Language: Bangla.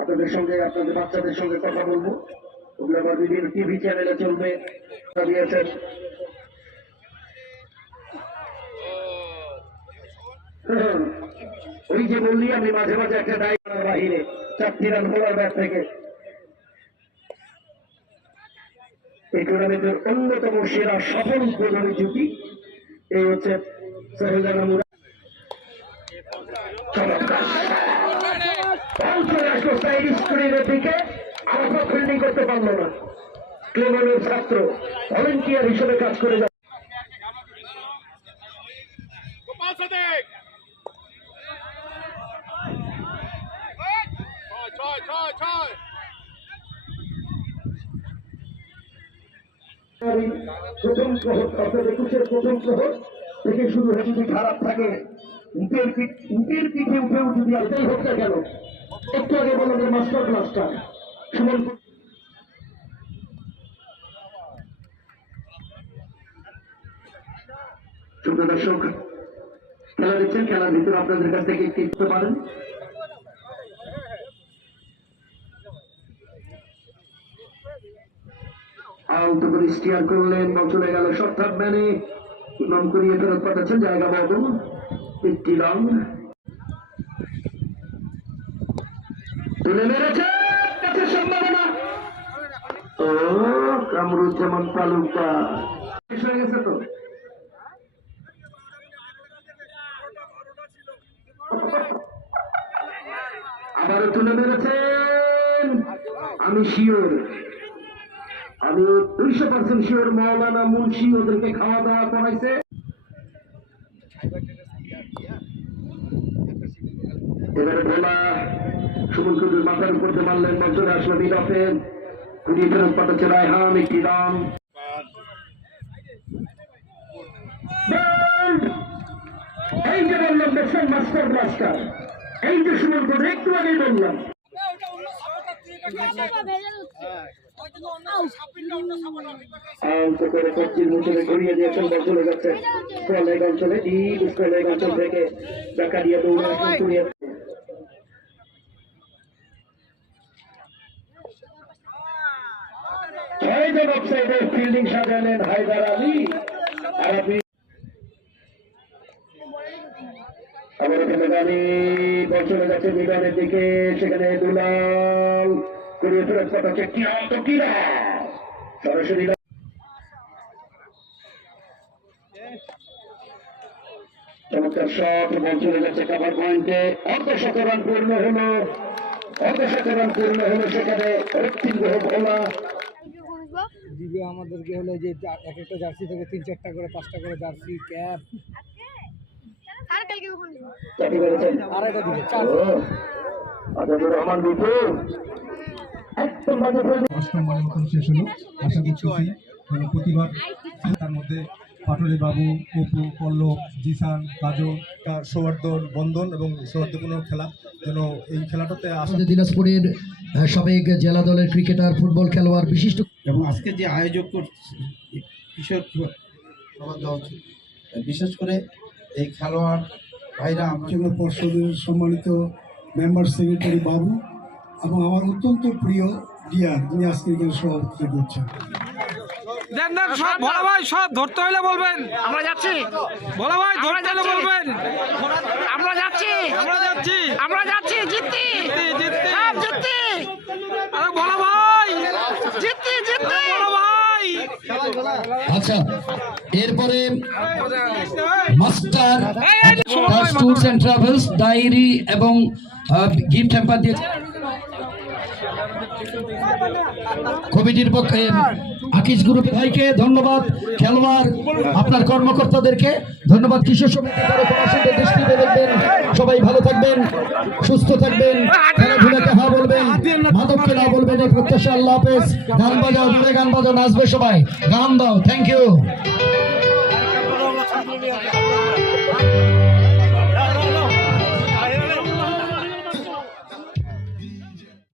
আপনাদের সঙ্গে আপনাদের বাচ্চাদের সঙ্গে কথা বলব। ওগুলো আবার বিভিন্ন টিভি চ্যানেলে চলবে। হুম, ওই যে বললি আমি মাঝে মাঝে একটা দায় বাহিরে চারটি রান বলার ব্যাট থেকে। এই টুর্নামেন্টের অন্যতম সেরা সফল উদ্বোধনী জুটি এই হচ্ছে সহেজানা চমৎকার। সাইড স্ক্রিনের দিকে আলফা ফিল্ডিং করতে পারল না। ক্লেমনের ছাত্র ভলেন্টিয়ার হিসেবে কাজ করে প্রথম প্রহর অর্থাৎ একুশের প্রথম প্রহর থেকে শুরু হয়ে যদি খারাপ থাকে উটের পিঠে যদি এটাই হোক না কেন? একটু আগে বললেন যে মাস্টার ক্লাসটা দর্শক, খেলা দিচ্ছেন খেলার ভিতরে আপনাদের কাছ থেকে একটু দিতে পারেন করলেন চলে জায়গা বদল একটি রান ও, কামরুজ্জামান তালুকদার। হয়ে গেছে তো? আবারও তুলে মেরেছেন। আমি শিওর। আমি দুইশো পার্সেন্ট শিওর, মৌলানা মুন্সি ওদেরকে খাওয়া দাওয়া করাইছে এবারে ভোলা সুমন কুদুর মাথার উপর দিয়ে মারলেন বছরে আসলো বিরফে ঘুরিয়ে ফেরত পাঠাচ্ছে রায়হান, একটি রান। এই যে বললাম দেখছেন মাস্টার ব্লাস্টার এই যে সুমন কুদুর একটু আগেই বললাম। ঘুরিয়ে দিয়েছেন চলে যাচ্ছে। অঞ্চলে অঞ্চল থেকে জাকারিয়া দৌড়ে যে ওয়েবসাইটে ফিল্ডিং সাজালেন হায়দার আলী। আর আপনি আবার এখানে বল চলে যাচ্ছে বিমানের দিকে, সেখানে দুলাল ঘুরিয়ে ফেরত পাঠাচ্ছে কি আহত কিরা। সরাসরি চমৎকার শট, বল চলে যাচ্ছে কাভার পয়েন্টে অর্ধশত রান পূর্ণ হলো। অর্ধশত রান পূর্ণ হলো সেখানে রক্তিম গ্রহ ভোলা। দিবে আমাদেরকে হলো যে এক একটা জার্সি থেকে তিন চারটা করে পাঁচটা করে জার্সি ক্যাপ। আর কালকে কখন? আড়াইটা দিবে চার আজাদুর রহমান বিপু একদম বাজে ফেলবে। অষ্টম বারের শেষ হলো। আশা করছি প্রতিবার তার মধ্যে পাটুরি বাবু অপু পল্লব জিসান কাজল তার সৌহার্দ্যর বন্ধন এবং সৌহার্দ্যপূর্ণ খেলা। যেন এই খেলাটাতে আসা আমাদের দিনাজপুরের সাবেক জেলা দলের ক্রিকেটার ফুটবল খেলোয়াড় বিশিষ্ট এবং আজকে যে আয়োজক করছে কিশোর বিশেষ করে এই খেলোয়াড় ভাইরা আমার জেলা পর্ষদের সম্মানিত মেম্বার সেক্রেটারি বাবু এবং আমার অত্যন্ত প্রিয় ডিয়ার যিনি আজকে এখানে সভাপতিত্ব করছেন। সব ভাই সব ধরতে হলে বলবেন। আমরা যাচ্ছি। বলা ভাই ধরতে হলে বলবেন। আমরা যাচ্ছি। আমরা যাচ্ছি। আমরা যাচ্ছি জিততে জিততে আরে বলা ভাই জিততে জিততে বলা ভাই আচ্ছা এরপরে master tours and travels diary এবং গিফট হ্যাম্পার দিয়ে কমিটির পক্ষে আকিস গ্রুপ ভাইকে ধন্যবাদ খেলোয়াড় আপনার কর্মকর্তাদেরকে ধন্যবাদ কিশোর সমিতি সবাই ভালো থাকবেন সুস্থ থাকবেন। খেলাধুলাকে হা বলবেন মাদককে না বলবেন এই প্রত্যাশা, আল্লাহ হাফেজ। গান বাজাও গান বাজাও, নাচবে সবাই। গান দাও থ্যাংক ইউ